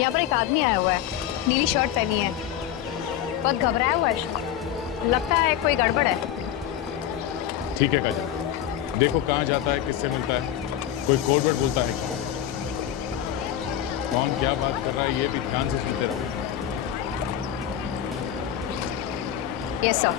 यहाँ पर एक आदमी आया हुआ है, नीली शर्ट पहनी है, बहुत घबराया हुआ है, लगता है कोई गड़बड़ है। ठीक है काजल, देखो कहाँ जाता है, किससे मिलता है, कोई कोड वर्ड बोलता है, कौन क्या बात कर रहा है, ये भी ध्यान से सुनते रहो। Yes sir.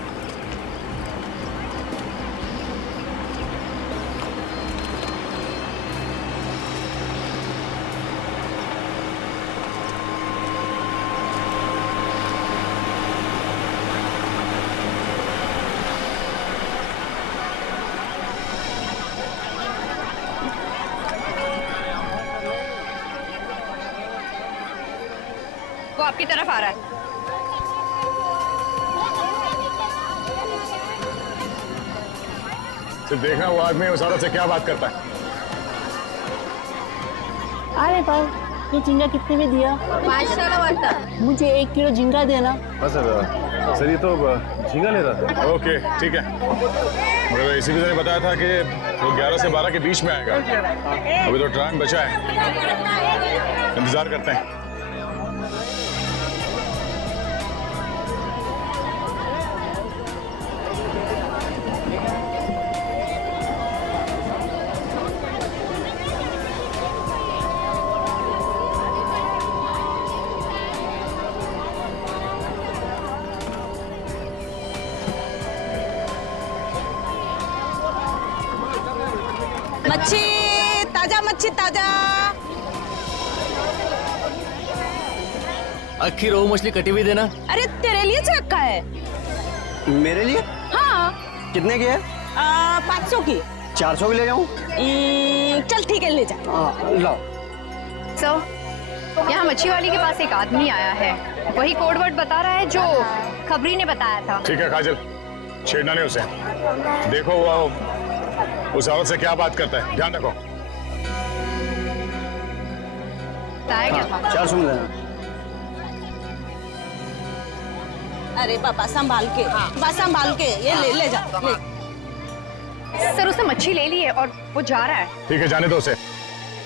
वो आपकी तरफ आ रहा है। सिर्फ देखना वो आदमी उस औरत से क्या बात करता है। अरे भाई, ये झींगा कितने में दिया? 500 वाला। मुझे 1 किलो झींगा देना। सर ये तो झींगा ले रहा था। ओके ठीक है, मगर इसी ने बताया था कि वो 11 से 12 के बीच में आएगा। अभी तो टाइम बचा है, इंतजार करते हैं। मच्छी ताजा, मच्छी ताजा। अक्खी रोहू मछली कटी हुई देना। अरे तेरे लिए से रखा है। मेरे लिए? हाँ। कितने की है? 500 की। 400 की ले जाऊं? चल ठीक है, ले जा। लाओ। सर, यहाँ मच्छी वाली के पास एक आदमी आया है, वही कोड वर्ड बता रहा है जो खबरी ने बताया था। ठीक है काजल, छेड़ना नहीं उसे। देखो वो उस औरत से क्या बात करता है, ध्यान रखो। हाँ, 400 में देना। अरे पापा संभाल के, बस संभाल के, ये ले जा ले। सर उसने मच्छी ले ली है और वो जा रहा है। ठीक है, जाने दो उसे।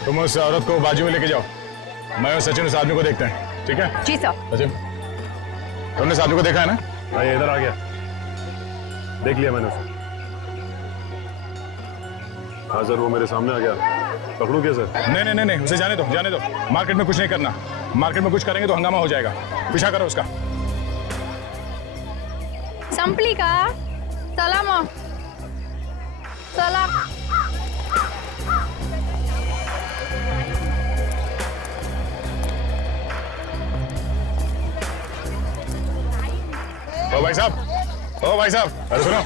तुम उस औरत को बाजू में लेके जाओ, मैं और सचिन उस आदमी को देखते हैं। ठीक है जी सर। सचिन, तुमने इस आदमी को देखा है ना? हाँ, ये इधर आ गया, देख लिया मैंने उसे। हाँ सर, वो मेरे सामने आ गया। पकड़ू क्या सर? नहीं नहीं नहीं, उसे जाने दो, जाने दो। मार्केट में कुछ नहीं करना, मार्केट में कुछ करेंगे तो हंगामा हो जाएगा। पीछा करो उसका। संपली का सलाम सलाम। ओ भाई साहब, ओ भाई साहब, अरे सुनो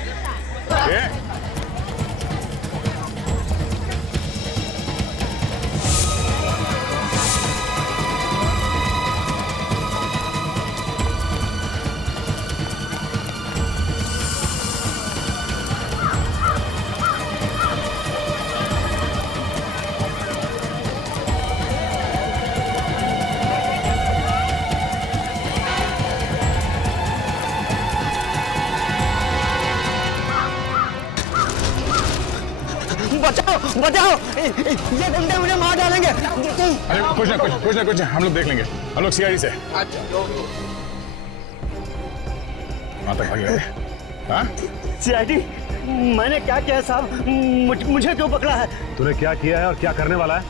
ये बचाओ बचाओ, ये गुंडे मुझे मार डालेंगे। अरे कुछ ना कुछ हम लोग देख लेंगे, हम लोग सीआईडी से। वहां तक भागे। हाँ सीआईडी? मैंने क्या किया है साहब? मुझे क्यों पकड़ा है? तूने क्या किया है और क्या करने वाला है,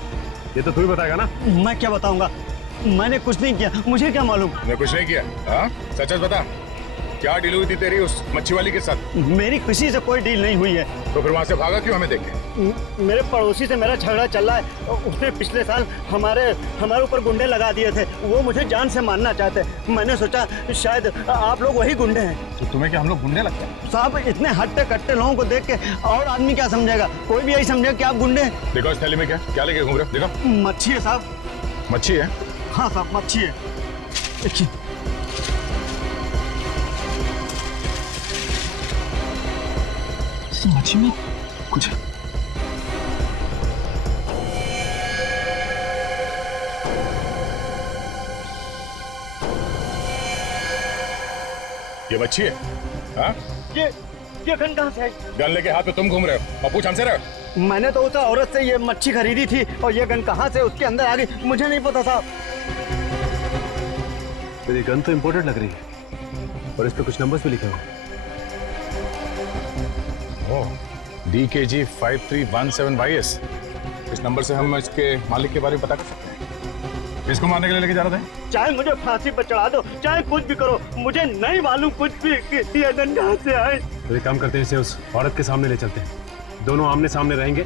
ये तो तू ही बताएगा ना। मैं क्या बताऊंगा, मैंने कुछ नहीं किया, मुझे क्या मालूम। तूने कुछ नहीं किया? हाँ सच बता, क्या डील हुई थी तेरी उस मच्छी वाली के साथ? मेरी किसी से कोई डील नहीं हुई है। तो फिर वहां से भागा क्यों हमें देख के? मेरे पड़ोसी से मेरा झगड़ा चल रहा है, उसने पिछले साल हमारे ऊपर गुंडे लगा दिए थे, वो मुझे जान से मारना चाहते। मैंने सोचा शायद आप लोग वही गुंडे हैं। तो तुम्हें क्या हम लोग गुंडे लगते हैं? साहब इतने हट्टे कट्टे लोगों को देख के और आदमी क्या समझेगा, कोई भी यही समझेगा कि आप गुंडे हैं। देखो इस थैली में क्या लेके घूम रहे हो, देखो। मच्छी है साहब। मच्छी है? हाँ साहब मच्छी है, देखिए। मच्छी में कुछ है। ये मच्छी है? हाँ? ये गन कहाँ से है? गन लेके हाथ में तुम घूम रहे हो और पूछ हमसे रहे हो? मैंने तो उस औरत से ये मच्छी खरीदी थी और ये गन कहाँ से उसके अंदर आ गई मुझे नहीं पता साहब। मेरी गन तो इम्पोर्टेड लग रही है और इस पे कुछ नंबर्स भी लिखे हुए हैं। DKG 5317YS। इस नंबर से हम इसके मालिक के बारे में पता कर सकते हैं। इसको मारने के लिए लेके जा रहे थे? चाहे मुझे फांसी पर चढ़ा दो, चाहे कुछ भी करो, मुझे नहीं मालूम कुछ भी कि ये गन कहाँ से आए। तो एक काम करते हैं, इसे उस औरत के सामने ले चलते हैं। दोनों आमने सामने रहेंगे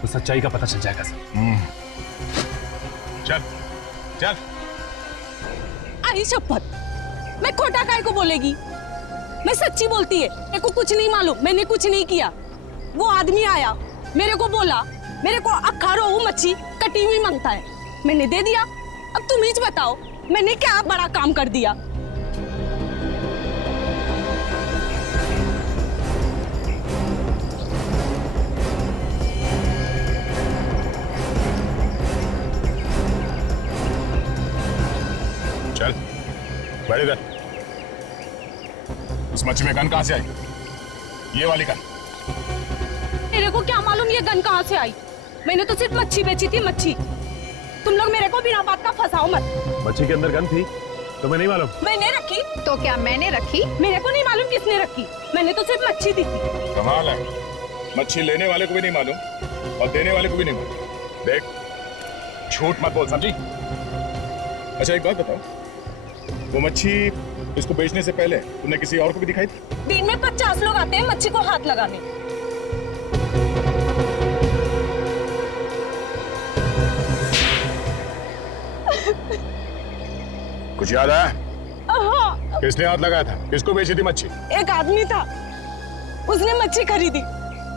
तो सच्चाई का पता चल जाएगा सर। चल चल। आई शपथ, मैं खोटा काय को बोलेगी? मैं सच्ची बोलती है, मेरे को कुछ नहीं मालूम, मैंने कुछ नहीं किया। वो आदमी आया, मेरे को बोला मेरे को अक्खा रोहू मच्छी कटी हुई मांगता है, मैंने दे दिया। अब तुम ही बताओ मैंने क्या बड़ा काम कर दिया। चल बैठ इधर। इस मच्छी में गन कहां से आई? ये वाली गन। मेरे को क्या मालूम ये गन कहाँ से आई? मैंने तो सिर्फ मच्छी बेची थी, मच्छी। तुम लोग मेरे को बिना बात का फंसाओ मत। मच्छी के अंदर गन थी तुम्हें नहीं मालूम? मैंने रखी तो क्या मैंने रखी? मेरे को नहीं मालूम किसने रखी, मैंने तो सिर्फ मच्छी दी थी। कमाल है, मच्छी लेने वाले को भी नहीं मालूम और देने वाले को भी नहीं मालूम। देख, झूठ मत बोल, समझी? अच्छा एक बात बताओ, वो मच्छी इसको बेचने से पहले तुमने किसी और को भी दिखाई थी? दिन में 50 लोग आते हैं मच्छी को हाथ लगाने। कुछ याद आया? किसने हाथ लगाया था? किसको बेची थी मच्छी? एक आदमी था, उसने मच्छी खरीदी,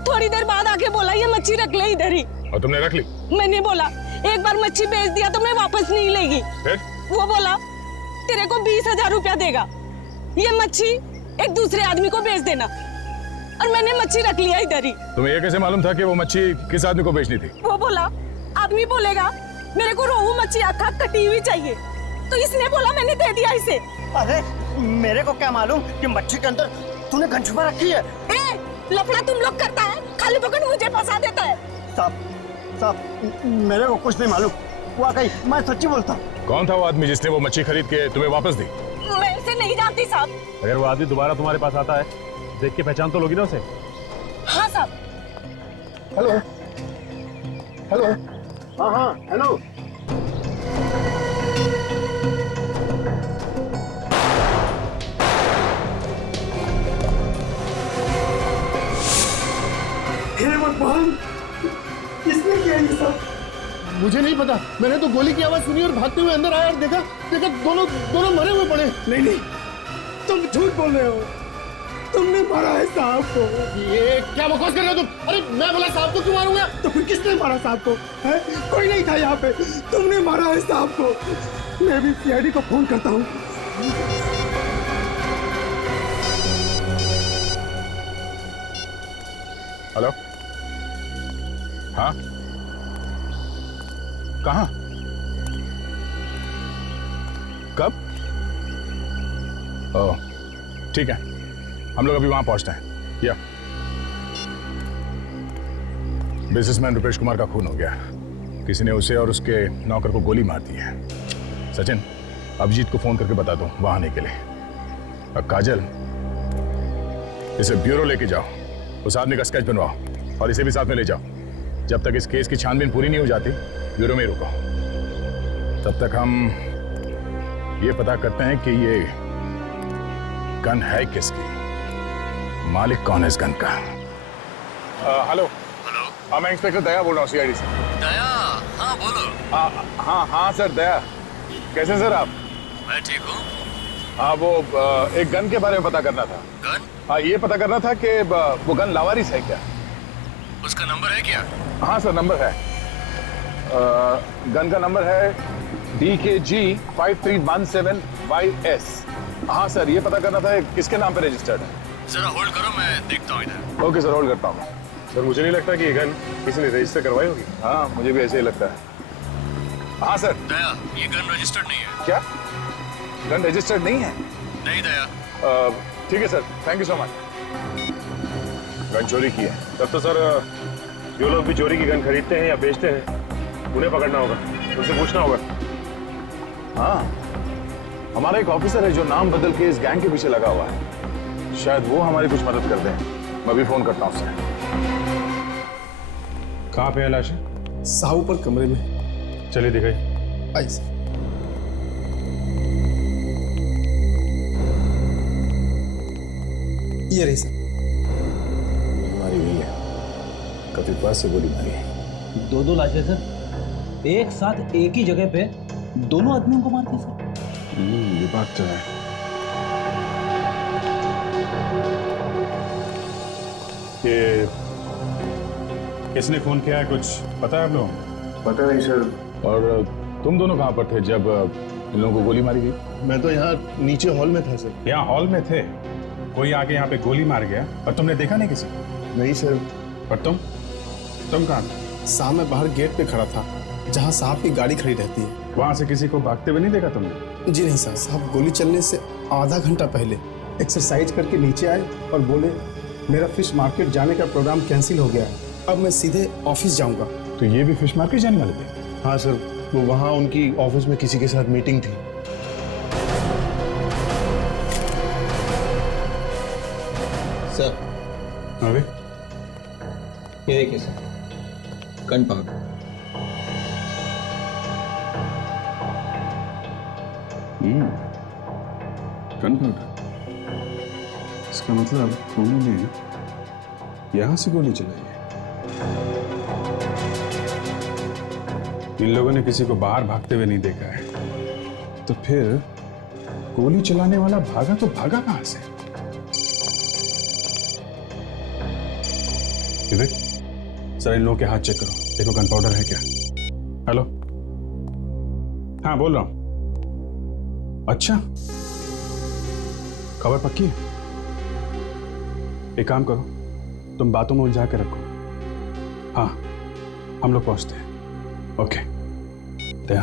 थोड़ी देर बाद आके बोला ये मच्छी रख ले इधर ही। और तुमने रख ली? मैंने बोला एक बार मच्छी बेच दिया तो मैं वापस नहीं लेगी। फिर? वो बोला तेरे को 20,000 रुपया देगा, ये मच्छी एक दूसरे आदमी को बेच देना। और मैंने मच्छी रख लिया इधर ही। तुम्हें ये कैसे मालूम था कि वो मच्छी किस आदमी को बेचनी थी? वो बोला आदमी बोलेगा मेरे को रोहू मच्छी अक्खा कटी हुई चाहिए, तो इसने बोला मैंने दे दिया इसे। अरे मेरे को क्या मालूम कि मच्छी के अंदर तूने गन छुपा रखी है। ए, लफड़ा तुम लोग करता है, खाली पकड़ मुझे फंसा देता है। साहब मेरे को कुछ नहीं मालूम, वाकई मैं सच्ची बोलता हूँ। कौन था वो आदमी जिसने वो मच्छी खरीद के तुम्हें वापस दी? मैं इसे नहीं जानती साहब। अगर वो आदमी दोबारा तुम्हारे पास आता है, देख के पहचान तो लोगी ना उसे? हाँ साहब। Hello hello. हाँ हेलो। किसने किया ये सब? मुझे नहीं पता, मैंने तो गोली की आवाज सुनी और भागते हुए अंदर आया और देखा दोनों मरे हुए पड़े। नहीं तुम झूठ बोल रहे हो, तुमने मारा है साहब को। ये क्या बकवास कर रहे हो तुम? अरे मैं बोला साहब को क्यों मारूंगा? तो फिर किसने मारा साहब को? है? कोई नहीं था यहाँ पे, तुमने मारा है साहब को। मैं भी सीआईडी को फोन करता हूँ। हेलो, हाँ, कहाँ, कब? ओह, ठीक है, हम लोग अभी वहां पहुंचते हैं। या बिजनेसमैन रुपेश कुमार का खून हो गया, किसी ने उसे और उसके नौकर को गोली मार दी है। सचिन, अभिजीत को फोन करके बता दो वहां आने के लिए। अब काजल, इसे ब्यूरो लेके जाओ, उस आदमी का स्केच बनवाओ और इसे भी साथ में ले जाओ। जब तक इस केस की छानबीन पूरी नहीं हो जाती, ब्यूरो में रुको। तब तक हम ये पता करते हैं कि ये गन है किसकी, मालिक कौन है इस गन का। हेलो। हाँ, मैं इंस्पेक्टर दया बोल रहा हूँ सीआईडी से। दया? हाँ बोलो। हाँ सर, दया। कैसे सर आप? मैं ठीक हूँ। हाँ, वो एक गन के बारे में पता करना था। गन? हाँ, ये पता करना था कि वो गन लावारिस है क्या? उसका नंबर है क्या? हाँ सर, नंबर है। गन का नंबर है DKG 5317YS। हाँ सर, ये पता करना था किसके नाम पे रजिस्टर्ड है। जरा होल्ड करो, मैं देखता हूँ इधर। ओके सर, होल्ड करता हूँ। सर मुझे नहीं लगता कि ये गन किसी ने रजिस्टर करवाई होगी। हाँ, मुझे भी ऐसे ही लगता है। हाँ सर। दया, ये गन रजिस्टर्ड नहीं है। क्या? गन रजिस्टर्ड नहीं है? नहीं दया। ठीक है sir, thank you so much. Gun चोरी की है। तब तो सर जो लोग भी चोरी की गन खरीदते हैं या बेचते हैं, उन्हें पकड़ना होगा, उनसे पूछना होगा। हाँ, हमारा एक ऑफिसर है जो नाम बदल के इस गैंग के पीछे लगा हुआ है। शायद वो हमारी कुछ मदद कर दे। मैं भी फोन करता हूँ उससे। कहाँ पे है लाश? साहू पर कमरे में। चलिए दिखाई। आई सर। ये रही सर। मारी हुई है, कथित से गोली मारी है। दो लाशें सर, एक साथ एक ही जगह पे दोनों आदमियों को मारती सर। ये बात तो है। ये किसने फोन किया है, कुछ पता है आप लोगों को? पता नहीं सर। और तुम दोनों कहाँ पर थे जब इन लोगों को गोली मारी गई? मैं तो यहाँ नीचे हॉल में था सर। यहाँ हॉल में थे, कोई आके यहाँ पे गोली मार गया और तुमने देखा नहीं किसी? नहीं सर। पर तुम कहाँ थे? साहब मैं बाहर गेट पे खड़ा था, जहाँ साहब की गाड़ी खड़ी रहती है। वहां से किसी को भागते हुए नहीं देखा तुमने? जी नहीं सर। साहब गोली चलने से आधा घंटा पहले एक्सरसाइज करके नीचे आए और बोले मेरा फिश मार्केट जाने का प्रोग्राम कैंसिल हो गया है, अब मैं सीधे ऑफिस जाऊंगा। तो ये भी फिश मार्केट जाने वाले थे? हाँ सर, वो वहाँ उनकी ऑफिस में किसी के साथ मीटिंग थी। सर अरे ये देखिए sir, gun powder. Gun powder. इसका मतलब उन्होंने यहां से गोली चलाई है। इन लोगों ने किसी को बाहर भागते हुए नहीं देखा है, तो फिर गोली चलाने वाला भागा तो भागा कहां से? विवेक, सर इन लोगों के हाथ चेक करो, देखो गन पाउडर है क्या। हेलो, हाँ बोल रहा हूं। अच्छा, खबर पक्की है? एक काम करो, तुम बातों में उलझा के रखो। हाँ, हम लोग पहुंचते हैं। ओके। दया,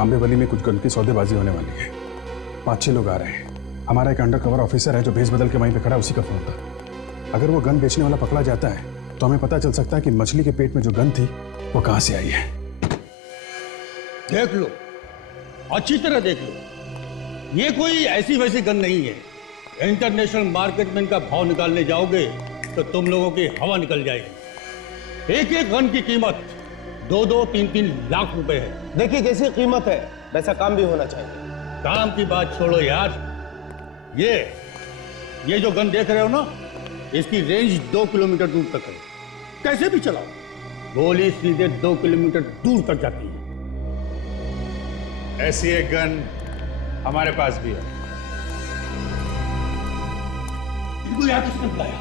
आंबेवली में कुछ गन की सौदेबाजी होने वाली है। 5-6 लोग आ रहे हैं। हमारा एक अंडर कवर ऑफिसर है जो भेस बदल के वहीं पे खड़ा, उसी का फोन था। अगर वो गन बेचने वाला पकड़ा जाता है तो हमें पता चल सकता है कि मछली के पेट में जो गन थी वो कहां से आई है। देख लो, अच्छी तरह देख लो, ये कोई ऐसी वैसी गन नहीं है। इंटरनेशनल मार्केट में इनका भाव निकालने जाओगे तो तुम लोगों की हवा निकल जाएगी। एक एक गन की कीमत 2-2, 3-3 लाख रुपए है। देखिए जैसी कीमत है वैसा काम भी होना चाहिए। काम की बात छोड़ो यार, ये जो गन देख रहे हो ना, इसकी रेंज 2 किलोमीटर दूर तक है। कैसे भी चलाओ, गोली सीधे 2 किलोमीटर दूर तक जाती है। ऐसी एक गन हमारे पास भी है। इनको यहाँ किसने बुलाया?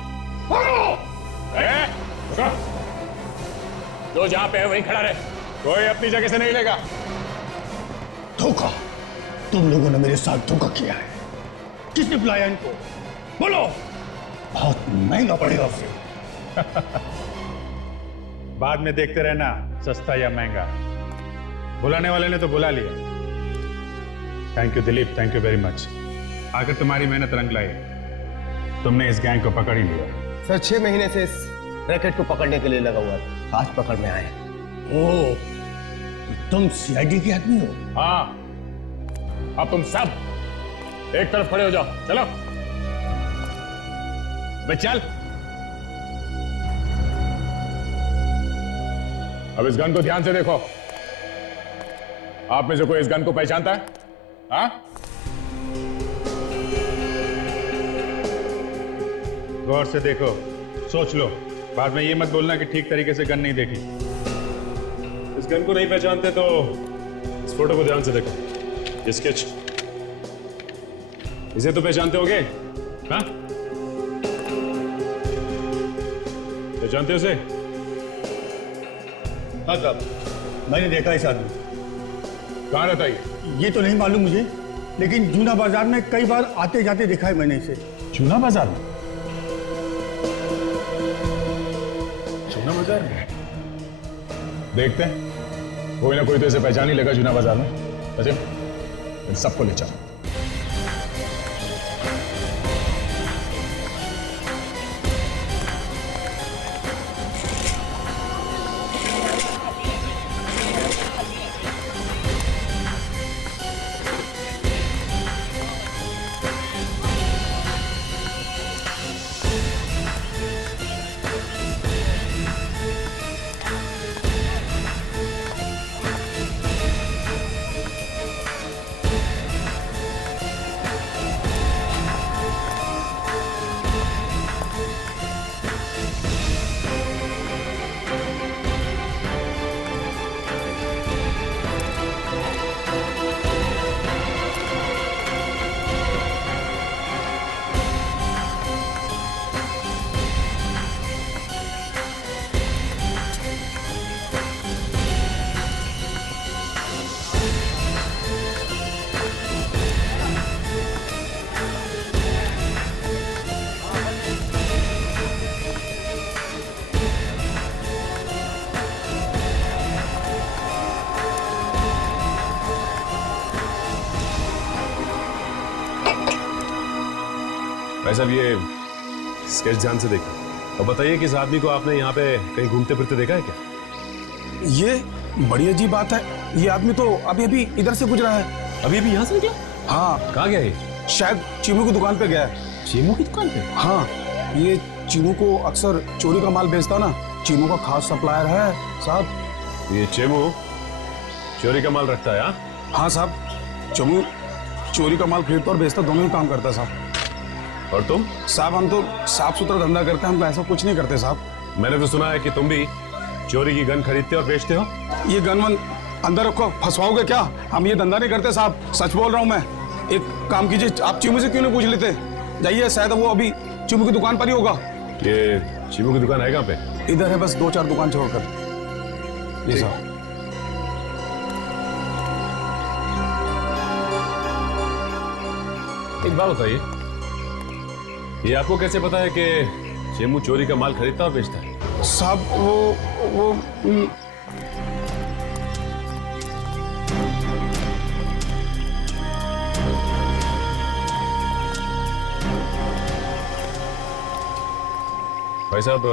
जो जहां पे है वहीं खड़ा रहे, कोई अपनी जगह से नहीं लेगा। धोखा, तुम लोगों ने मेरे साथ धोखा किया है। किसने बुलाया इनको? बोलो, बहुत महंगा पड़ेगा उसे। बाद में देखते रहना सस्ता या महंगा। बुलाने वाले ने तो बुला लिया। Thank you Dilip, thank you very much. आखिर तुम्हारी मेहनत रंग लाई, तुमने इस गैंग को पकड़ ही लिया। सर 6 महीने से इस रैकेट को पकड़ने के लिए लगा हुआ था, आज पकड़ में आए। ओ, तुम सीआईडी के आदमी हो? हाँ, अब तुम सब एक तरफ खड़े हो जाओ। चलो बे चल। अब इस गन को ध्यान से देखो। आप में से कोई इस गन को पहचानता है? हाँ? गौर से देखो, सोच लो, बाद में ये मत बोलना कि ठीक तरीके से गन नहीं देखी। इस गन को नहीं पहचानते तो इस फोटो को ध्यान से देखो। ये स्केच, इसे तो पहचानते होगे? हाँ? पहचानते हो इसे? हाँ साहब, मैंने देखा इस आदमी। कहाँ रहता है ये तो नहीं मालूम मुझे, लेकिन जूना बाजार में कई बार आते जाते देखा है मैंने इसे। जूना बाजार में? जूना बाजार में देखते हैं, कोई ना कोई तो इसे पहचान ही लेगा जूना बाजार में। अच्छा, इन सबको ले चलो। भाई साहब ये स्केच ध्यान से देखिए और बताइए कि इस आदमी को आपने यहाँ पे कहीं घूमते फिरते देखा है क्या? ये बड़ी अजीब बात है। ये आदमी तो अभी अभी इधर से गुजरा है। अभी अभी यहाँ से निकला? हाँ। कहाँ गया ये? शायद चीमू की दुकान पे गया है। चीमू की दुकान पे? हाँ, ये चीमू को अक्सर चोरी का माल बेचता ना। चीमू का खास सप्लायर है साहब। ये चीमू चोरी का माल रखता है? हाँ साहब, चीमू चोरी का माल खरीदता और बेचता दोनों ही काम करता है साहब। और तुम? साहब हम तो साफ सुथरा धंधा करते हैं, हम ऐसा कुछ नहीं करते साहब। मैंने तो सुना है कि तुम भी चोरी की गन खरीदते और बेचते हो। ये गन वन अंदर रखो, फंसवाओगे क्या? हम ये धंधा नहीं करते साहब, सच बोल रहा हूँ मैं। एक काम कीजिए, आप चीमू से क्यों नहीं पूछ लेते? जाइए, शायद वो अभी चीमू की दुकान पर ही होगा। ये चीमू की दुकान है कहाँ पे? इधर है, बस 2-4 दुकान छोड़कर। ये साहब। एक बात बताइए, ये आपको कैसे पता है कि चीमू चोरी का माल खरीदता और बेचता है? साहब वो भाई साहब,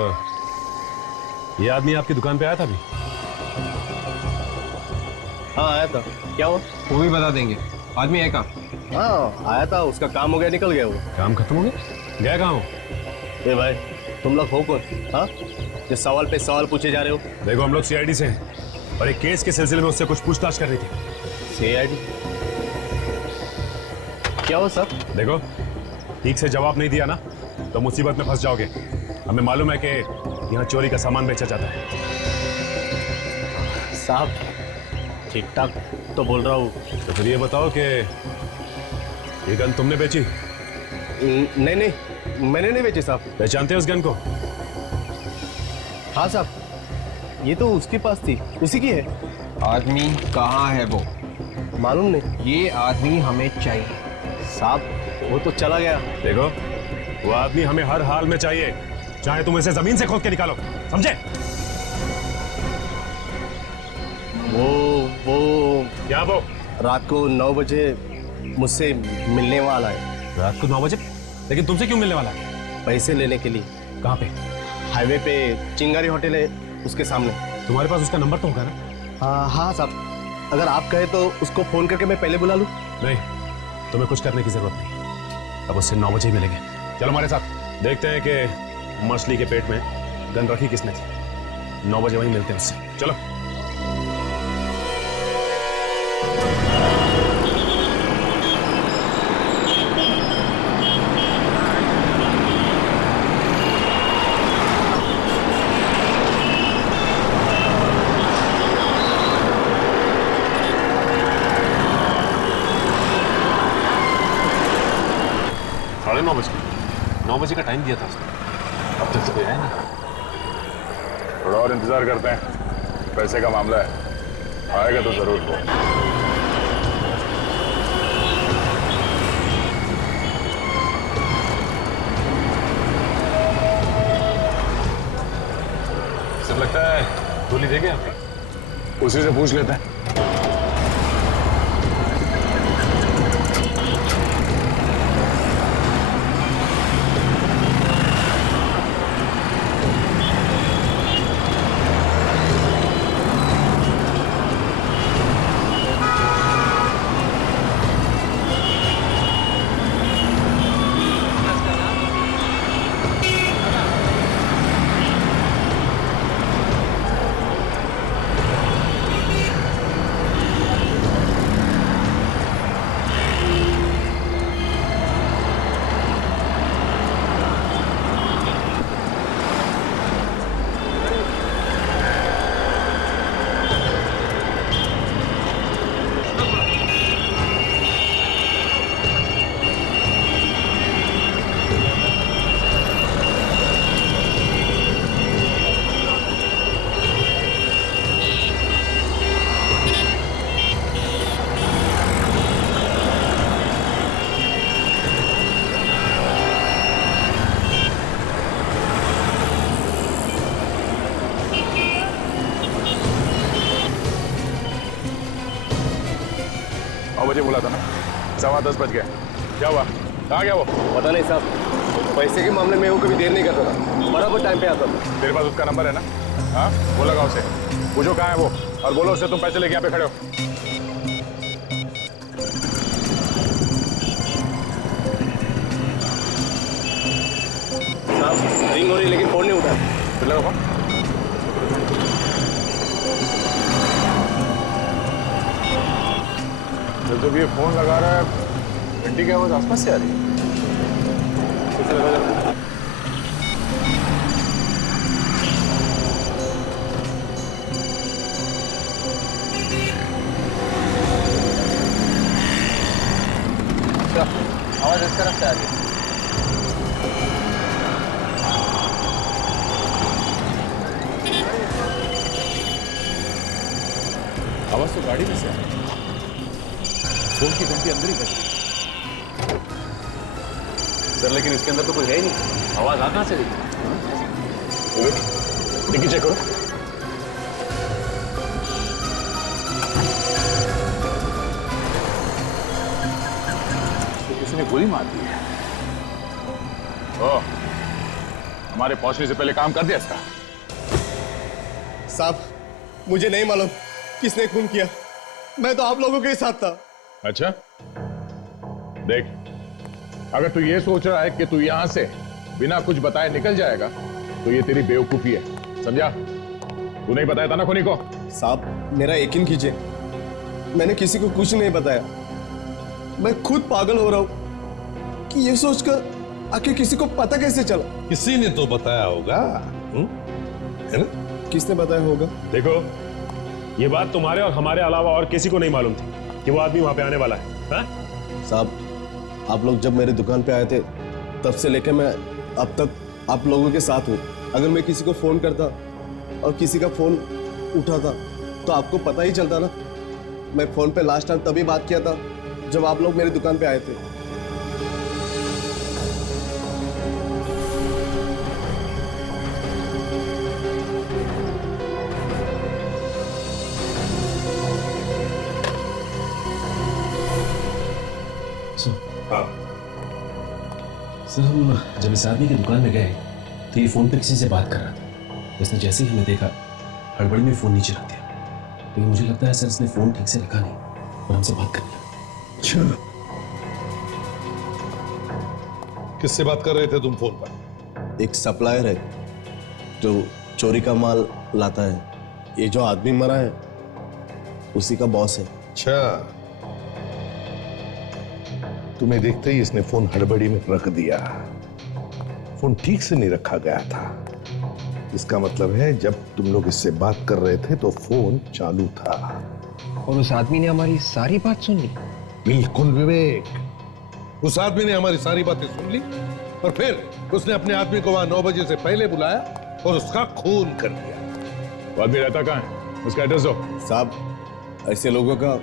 ये आदमी आपकी दुकान पे आया था अभी? हाँ आया था। क्या हुआ? वो भी बता देंगे। आदमी है कहाँ? हाँ आया था, उसका काम हो गया, निकल गया वो। काम खत्म हो गया? गया कहाँ हो? ए भाई, तुम लोग हो कौन? हाँ, जो सवाल पे सवाल पूछे जा रहे हो? देखो, हम लोग सीआईडी से हैं और एक केस के सिलसिले में उससे कुछ पूछताछ कर रही थी। सीआईडी? क्या हुआ सर? देखो, ठीक से जवाब नहीं दिया ना तो मुसीबत में फंस जाओगे। हमें मालूम है कि यहाँ चोरी का सामान बेचा जाता है। साहब ठीक ठाक तो बोल रहा हूँ। तो फिर ये बताओ कि ये गन तुमने बेची? नहीं नहीं, मैंने नहीं बेची साहब। पहचानते हो उस गन को? हाँ साहब, ये तो उसके पास थी, उसी की है। आदमी कहाँ है वो? मालूम नहीं। ये आदमी हमें चाहिए। साहब वो तो चला गया। देखो, वो आदमी हमें हर हाल में चाहिए, चाहे तुम इसे जमीन से खोद के निकालो, समझे? वो क्या वो? रात को 9 बजे मुझसे मिलने वाला है। रात को 9 बजे? लेकिन तुमसे क्यों मिलने वाला है? पैसे लेने के लिए। कहाँ पे? हाईवे पे चिंगारी होटल है, उसके सामने। तुम्हारे पास उसका नंबर तो होगा ना? हाँ साहब, अगर आप कहे तो उसको फोन करके मैं पहले बुला लूं। नहीं, तुम्हें कुछ करने की जरूरत नहीं। अब उससे 9 बजे ही मिलेंगे। चलो हमारे साथ, देखते हैं कि मछली के पेट में गन रखी किसने थी। 9 बजे वहीं मिलते हैं उससे। चलो। साढ़े 9 बजे? 9 बजे का टाइम दिया था उसने, अब तक तो कोई आया नहीं। थोड़ा और इंतजार करते हैं, पैसे का मामला है, आएगा तो जरूर वो। सब लगता है गोली दे गया, उसी से पूछ लेते हैं। बजे बोला था ना, 10:15 बज गए। क्या हुआ? कहाँ गया वो? पता नहीं साहब, पैसे के मामले में वो कभी देर नहीं करता था, बराबर टाइम पे आता था। तेरे पास उसका नंबर है ना? हाँ, वो लगाओ उसे, पूछो कहाँ है वो, और बोलो उसे तुम पैसे लेके यहाँ पे खड़े हो। साहब रिंग हो रही लेकिन फोन नहीं उठा। फिर लगाओ फोन। जब ये फोन लगा रहा है, घंटी की आवाज आसपास से आ रही है। आवाज इस तरफ से आ रही है। आवाज तो गाड़ी में से आ रही है। फोन की घंटी अंदर ही बजी सर, लेकिन इसके अंदर तो कोई है ही नहीं, आवाज आ कहां से रही? डिक्की चेक करो। तो किसी ने गोली मार दी है। ओह, हमारे पहुंचने से पहले काम कर दिया इसका। साहब मुझे नहीं मालूम किसने खून किया, मैं तो आप लोगों के साथ था। अच्छा, देख, अगर तू ये सोच रहा है कि तू यहां से बिना कुछ बताए निकल जाएगा तो ये तेरी बेवकूफी है, समझा? तू नहीं बताया था ना खुनी को? साहब मेरा यकीन कीजिए, मैंने किसी को कुछ नहीं बताया। मैं खुद पागल हो रहा हूं कि ये सोचकर आखिर किसी को पता कैसे चला। किसी ने तो बताया होगा, है ना? किसने बताया होगा? देखो, ये बात तुम्हारे और हमारे अलावा और किसी को नहीं मालूम थी कि वो आदमी वहां पे आने वाला है। हा? साहब, आप लोग जब मेरे दुकान पे आए थे तब से लेकर मैं अब तक आप लोगों के साथ हूँ। अगर मैं किसी को फोन करता और किसी का फोन उठाता तो आपको पता ही चलता ना। मैं फोन पे लास्ट टाइम तभी बात किया था जब आप लोग मेरी दुकान पे आए थे। सर, हम जब इस आदमी की दुकान में गए तो ये फोन पे किसी से बात कर रहा था। इसने जैसे ही हमें देखा, हड़बड़ी में फोन नीचे रख दिया। लेकिन मुझे लगता है सर इसने फोन ठीक से रखा नहीं और हमसे बात कर लिया। अच्छा, किससे बात कर रहे थे तुम फोन पर? एक सप्लायर है जो चोरी का माल लाता है। ये जो आदमी मरा है उसी का बॉस है। अच्छा, तुम्हें देखते ही इसने फोन हड़बड़ी में रख दिया। फोन ठीक से नहीं रखा गया था। इसका मतलब है जब तुम लोग इससे बात कर रहे थे तो फोन चालू था। और उस आदमी ने हमारी सारी बात सुन ली। बिल्कुल विवेक, उस आदमी ने हमारी सारी बातें सुन ली और फिर उसने अपने आदमी को वहां 9 बजे से पहले बुलाया और उसका खून कर दिया। वो आदमी रहता कहाँ है? उसका एड्रेस दो। साहब, ऐसे लोगों का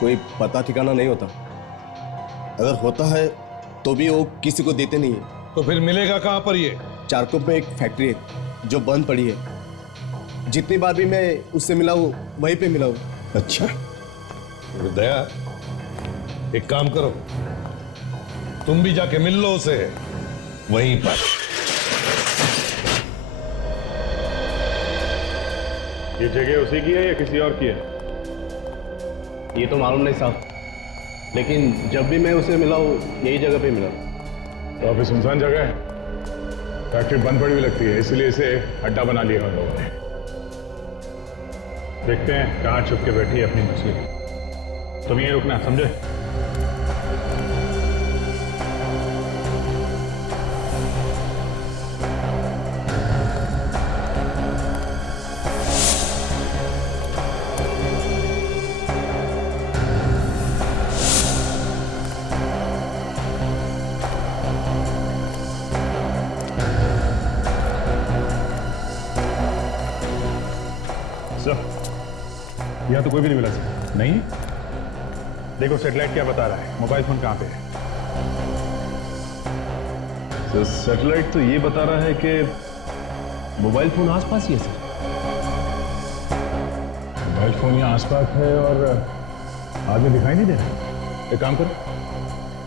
कोई पता ठिकाना नहीं होता। अगर होता है तो भी वो किसी को देते नहीं है। तो फिर मिलेगा कहां पर ये? चारकोप में एक फैक्ट्री है जो बंद पड़ी है। जितनी बार भी मैं उससे मिला हूँ वहीं पे मिला हूँ। अच्छा, दया, एक काम करो, तुम भी जाके मिल लो उसे वहीं पर। ये जगह उसी की है या किसी और की है? ये तो मालूम नहीं साहब, लेकिन जब भी मैं उसे मिला हूँ यही जगह पे मिला। तो ऑफिस सुनसान जगह है, फैक्ट्री बंद पड़ी हुई लगती है, इसलिए इसे अड्डा बना लिया हम लोगों ने। देखते हैं कहाँ छुप के बैठी है अपनी मछली। तुम यहीं रुकना, समझे? यहाँ तो कोई भी नहीं मिला सर। नहीं? देखो सैटेलाइट क्या बता रहा है, मोबाइल फोन कहाँ पे है? सर, सैटेलाइट तो ये बता रहा है कि मोबाइल फोन आसपास ही है सर। मोबाइल फोन यहाँ आसपास है और आदमी दिखाई नहीं दे रहा। एक काम करो,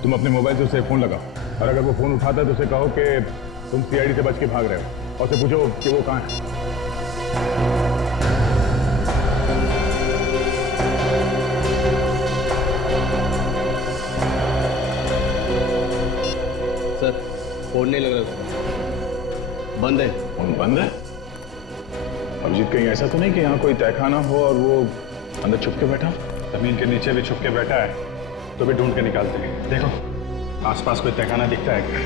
तुम अपने मोबाइल से उसे फोन लगाओ, और अगर वो फोन उठाता है तो उसे कहो कि तुम सीआईडी से बच के भाग रहे हो और उसे पूछो कि वो कहाँ है। सर फोन नहीं लग रहा सर, बंद है। फोन बंद है? अभिजीत कहीं ऐसा तो नहीं कि यहाँ कोई तहखाना हो और वो अंदर छुप के बैठा? जमीन के नीचे भी छुप के बैठा है तो भी ढूंढ के निकालते हैं। देखो आसपास कोई तहखाना दिखता है क्या?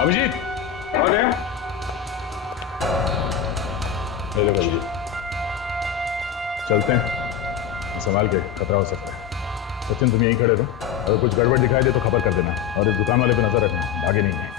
अभिजीत आ गया? ले लो अभिजीत, चलते हैं, संभाल के, खतरा हो सकता है। सचिन तुम यहीं खड़े रहो, अगर कुछ गड़बड़ दिखाई दे तो खबर कर देना और इस दुकान वाले पे नजर रखना, भागे नहीं है।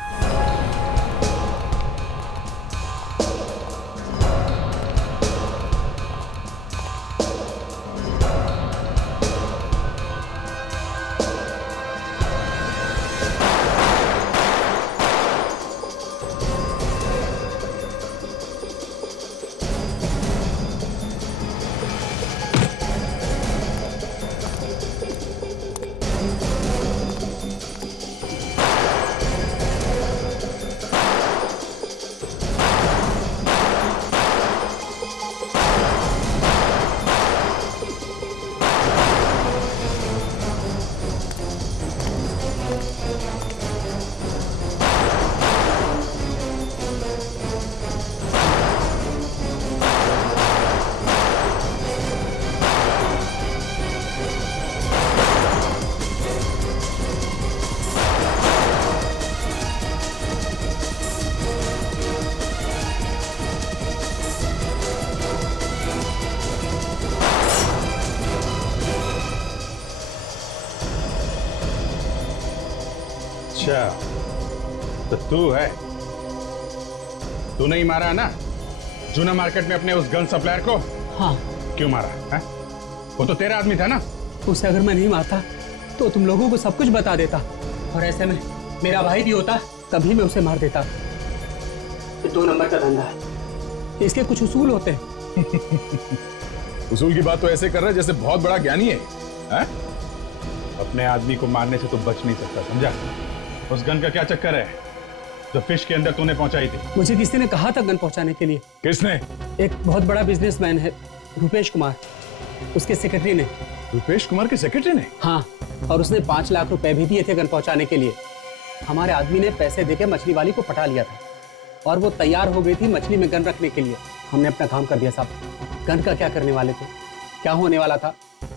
अच्छा तो तू है, तू नहीं मारा है ना जूना मार्केट में अपने उस गन सप्लायर को? हाँ। क्यों मारा है? वो तो तेरा आदमी था ना। उसे अगर मैं नहीं मारता तो तुम लोगों को सब कुछ बता देता, और ऐसे में मेरा भाई भी होता तभी मैं उसे मार देता। ये 2 नंबर का धंधा है, इसके कुछ उसूल होते हैं। उसूल की बात तो ऐसे कर रहा है जैसे बहुत बड़ा ज्ञानी है? अपने आदमी को मारने से तो बच नहीं सकता, समझा? उस गन का क्या चक्कर है जो फिश के अंदर तूने पहुंचाई थी? मुझे किसी ने कहा था गन पहुंचाने के लिए। किसने? एक बहुत बड़ा बिजनेसमैन है, रुपेश कुमार, उसके सेक्रेटरी ने। रुपेश कुमार के सेक्रेटरी ने? हाँ, और उसने 5 लाख रुपए भी दिए थे गन पहुंचाने के लिए। हमारे आदमी ने पैसे देके मछली वाली को पटा लिया था और वो तैयार हो गई थी मछली में गन रखने के लिए। हमने अपना काम कर दिया साहब। गन का क्या करने वाले थे, क्या होने वाला था,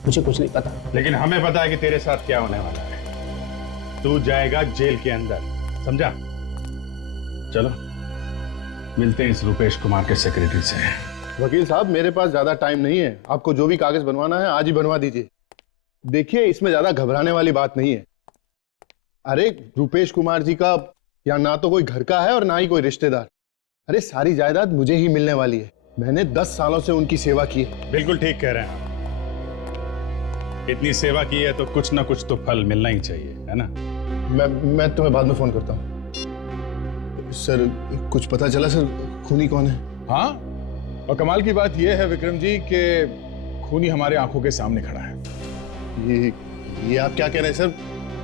मुझे कुछ नहीं पता। लेकिन हमें पता है कि तेरे साथ क्या होने वाला है। तू जाएगा जेल के अंदर, समझा? चलो मिलते हैं इस रुपेश कुमार के सेक्रेटरी से। वकील साहब मेरे पास ज्यादा टाइम नहीं है, आपको जो भी कागज बनवाना है आज ही बनवा दीजिए। देखिए इसमें ज्यादा घबराने वाली बात नहीं है। अरे रुपेश कुमार जी का यहाँ ना तो कोई घर का है और ना ही कोई रिश्तेदार। अरे सारी जायदाद मुझे ही मिलने वाली है, मैंने 10 सालों से उनकी सेवा की है। बिल्कुल ठीक कह रहे हैं, इतनी सेवा की है तो कुछ ना कुछ तो फल मिलना ही चाहिए, है ना? मैं तुम्हें बाद में फोन करता हूँ। सर कुछ पता चला सर खूनी कौन है? हाँ, और कमाल की बात यह है विक्रम जी कि खूनी हमारे आंखों के सामने खड़ा है। ये आप क्या कह रहे हैं सर?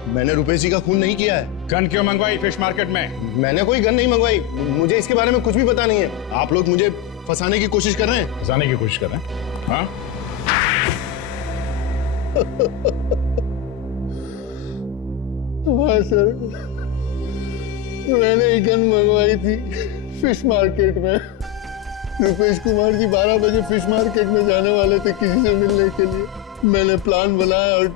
मैंने रुपेश जी का खून नहीं किया है। गन क्यों मंगवाई फिश मार्केट में? मैंने कोई गन नहीं मंगवाई, मुझे इसके बारे में कुछ भी पता नहीं है। आप लोग मुझे फंसाने की कोशिश कर रहे हैं। फंसाने की कोशिश कर रहे हैं? हाँ हाँ सर, मैंने एक गन मंगवाई थी फिश मार्केट में। रुपेश कुमार जी 12 बजे फिश मार्केट में जाने वाले थे किसी से मिलने के लिए। मैंने प्लान बनाया और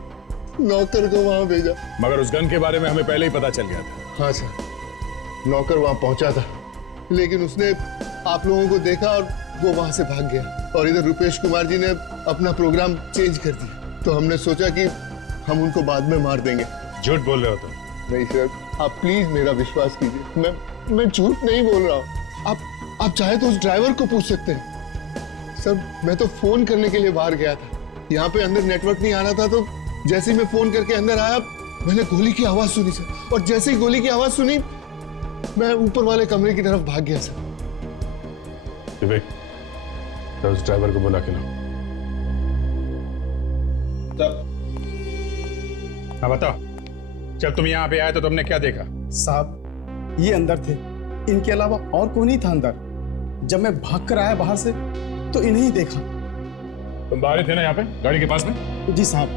नौकर को वहां भेजा। मगर उस गन के बारे में हमें पहले ही पता चल गया था। हाँ सर, नौकर वहां पहुंचा था लेकिन उसने आप लोगों को देखा और वो वहां से भाग गया। और इधर रुपेश कुमार जी ने अपना प्रोग्राम चेंज कर दिया, तो हमने सोचा कि हम उनको बाद में मार देंगे। झूठ बोल रहे हो तुम? नहीं सर, आप प्लीज मेरा विश्वास कीजिए, मैं झूठ नहीं बोल रहा हूँ। आप आप चाहे तो उस ड्राइवर को पूछ सकते हैं। सर मैं तो फोन करने के लिए बाहर गया था, यहाँ पे अंदर नेटवर्क नहीं आ रहा था, तो जैसे ही मैं फोन करके अंदर आया मैंने गोली की आवाज सुनी सर, और जैसे ही गोली की आवाज सुनी मैं ऊपर वाले कमरे की तरफ भाग गया सर। विवेक, तो उस ड्राइवर को बुला के लो। हाँ बताओ, जब तुम यहाँ पे आए तो तुमने क्या देखा? साहब ये अंदर थे, इनके अलावा और कोई नहीं था अंदर। जब मैं भाग कर आया बाहर से तो इन्हें ही देखा। तुम बाहर ही थे ना यहाँ पे गाड़ी के पास में? जी साहब,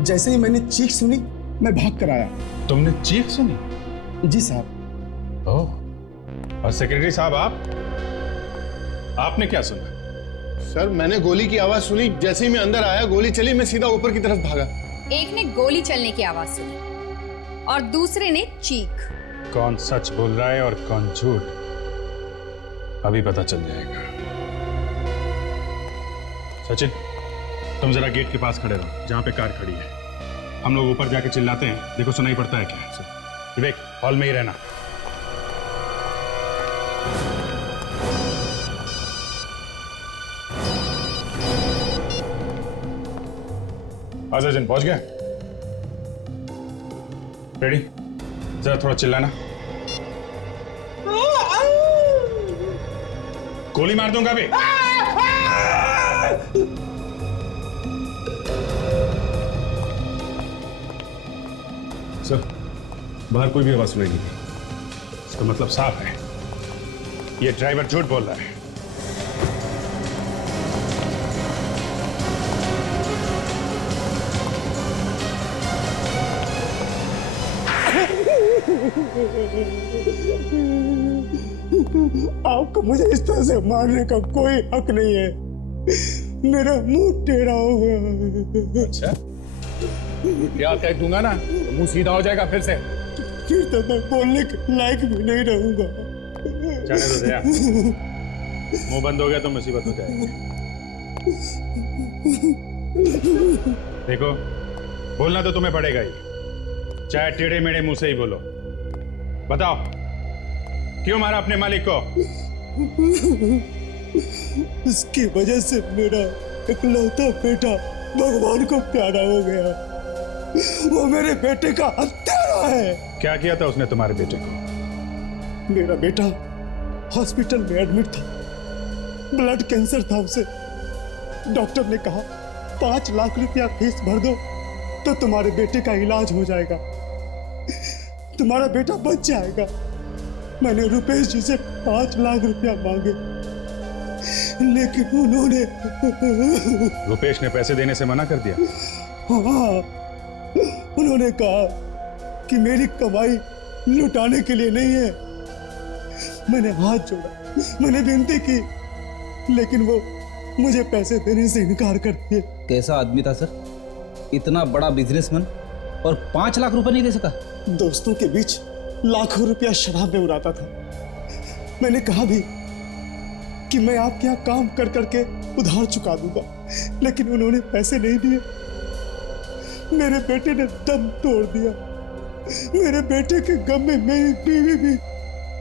जैसे ही मैंने चीख सुनी मैं भाग कर आया। तुमने चीख सुनी? जी साहब। ओह, और सेक्रेटरी साहब आपने क्या सुना? सर मैंने गोली की आवाज सुनी, जैसे ही मैं अंदर आया गोली चली, मैं सीधा ऊपर की तरफ भागा। एक ने गोली चलने की आवाज सुनी और दूसरे ने चीख। कौन सच बोल रहा है और कौन झूठ, अभी पता चल जाएगा। सचिन, तुम जरा गेट के पास खड़े रहो जहां पे कार खड़ी है। हम लोग ऊपर जाके चिल्लाते हैं, देखो सुनाई पड़ता है क्या। विवेक, हॉल में ही रहना। सचिन पहुंच गया? रेडी? जरा थोड़ा चिल्लाना। गोली मार दूंगा अभी। सर, बाहर कोई भी आवाज सुनाई नहीं दी। इसका मतलब साफ है, ये ड्राइवर झूठ बोल रहा है। आपको मुझे इस तरह से मारने का कोई हक नहीं है। मेरा मुंह टेढ़ा हो गया। अच्छा, क्या कह दूंगा ना तो मुंह सीधा हो जाएगा फिर से। फिर तो मैं बोलने के लायक भी नहीं रहूंगा। जाने दो दया, मुंह बंद हो गया तो मुसीबत हो जाएगी। देखो, बोलना तो तुम्हें पड़ेगा ही, चाहे टेढ़े मेढ़े मुंह से ही बोलो। बताओ, क्यों मारा अपने मालिक को? इसकी वजह से मेरा इकलौता बेटा भगवान को प्यारा हो गया। वो मेरे बेटे का हत्यारा है। क्या किया था उसने तुम्हारे बेटे को? मेरा बेटा हॉस्पिटल में एडमिट था, ब्लड कैंसर था उसे। डॉक्टर ने कहा 5 लाख रुपया फीस भर दो तो तुम्हारे बेटे का इलाज हो जाएगा, तुम्हारा बेटा बच जाएगा। मैंने रुपेश जी से 5 लाख रुपया मांगे, लेकिन उन्होंने रुपेश ने पैसे देने से मना कर दिया? हाँ, उन्होंने कहा कि मेरी कमाई लुटाने के लिए नहीं है। मैंने हाथ जोड़ा, मैंने विनती की, लेकिन वो मुझे पैसे देने से इनकार कर दिए। कैसा आदमी था सर, इतना बड़ा बिजनेसमैन और 5 लाख रुपए नहीं दे सका? दोस्तों के बीच लाखों रुपया शराब में उड़ाता था। मैंने कहा भी कि मैं आपके यहाँ काम कर करके उधार चुका दूंगा, लेकिन उन्होंने पैसे नहीं दिए। मेरे बेटे ने दम तोड़ दिया। मेरे बेटे के गम में मेरी बीवी भी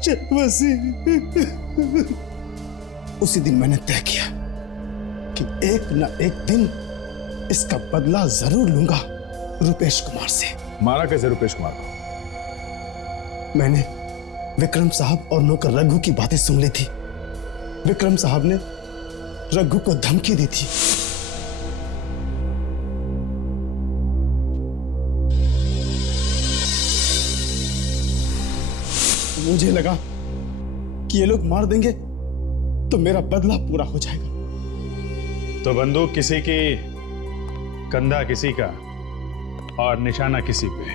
चल बसी। उसी दिन मैंने तय किया कि एक न एक दिन इसका बदला जरूर लूंगा रुपेश कुमार से। मारा कैसे रुपेश कुमार को? मैंने विक्रम साहब और नौकर रघु की बातें सुन ली थी। विक्रम साहब ने रघु को धमकी दी थी। मुझे लगा कि ये लोग मार देंगे तो मेरा बदला पूरा हो जाएगा। तो बंदूक किसी की, कंधा किसी का और निशाना किसी पे।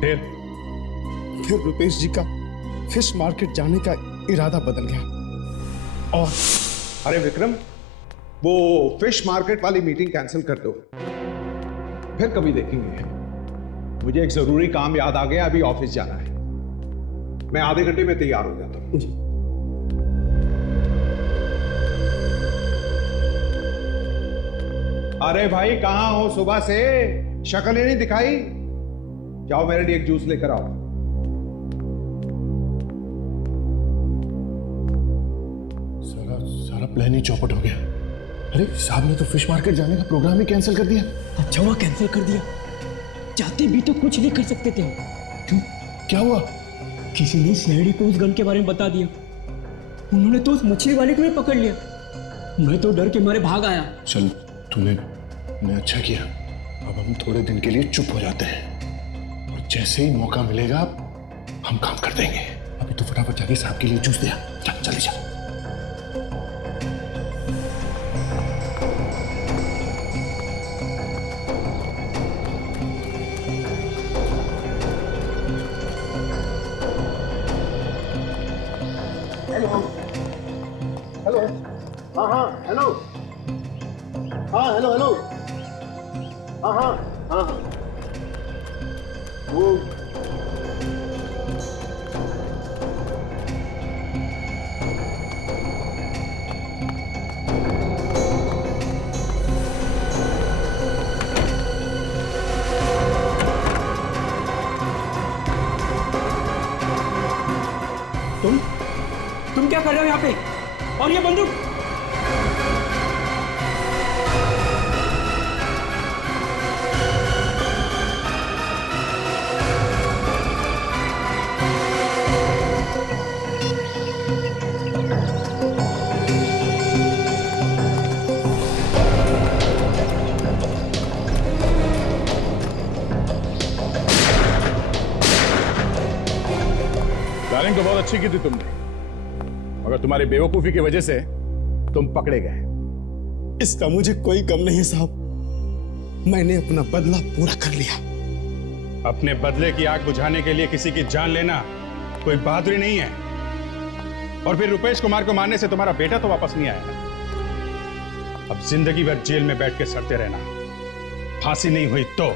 फिर रुपेश जी का फिश मार्केट जाने का इरादा बदल गया। और अरे विक्रम, वो फिश मार्केट वाली मीटिंग कैंसिल कर दो, फिर कभी देखेंगे। मुझे एक जरूरी काम याद आ गया, अभी ऑफिस जाना है। मैं आधे घंटे में तैयार हो जाता हूं। अरे भाई, कहां हो सुबह से? शक्ल ही नहीं दिखाई। जाओ मेरे लिए एक जूस लेकर आओ। प्लान ही चौपट हो गया। अरे साहब ने तो फिश मार्केट जाने का प्रोग्राम ही कैंसिल कर दिया। अच्छा हुआ कैंसिल कर दिया, चाहते भी तो कुछ नहीं कर सकते थे। क्यों, क्या हुआ? किसी ने सीआईडी को उस गन के बारे में बता दिया, उन्होंने तो उस मछली वाले को भी पकड़ लिया। मैं तो डर के मारे भाग आया। चल तूने अच्छा किया। अब हम थोड़े दिन के लिए चुप हो जाते हैं और जैसे ही मौका मिलेगा हम काम कर देंगे। अभी तो फटाफट जाके साहब के लिए जूस दिया। चल चल चल। हेलो, हाँ हाँ हेलो, हाँ हेलो हेलो, हाँ हाँ हाँ हाँ, वो तुम क्या कर रहे हो यहाँ पे? और ये बंदूक? प्लानिंग तो बहुत अच्छी की थी तुमने, मगर तुम्हारी बेवकूफी की वजह से तुम पकड़े गए। इसका मुझे कोई गम नहीं है साहब, मैंने अपना बदला पूरा कर लिया। अपने बदले की आग बुझाने के लिए किसी की जान लेना कोई बहादुरी नहीं है। और फिर रुपेश कुमार को मारने से तुम्हारा बेटा तो वापस नहीं आया। अब जिंदगी भर जेल में बैठ के सड़ते रहना, फांसी नहीं हुई तो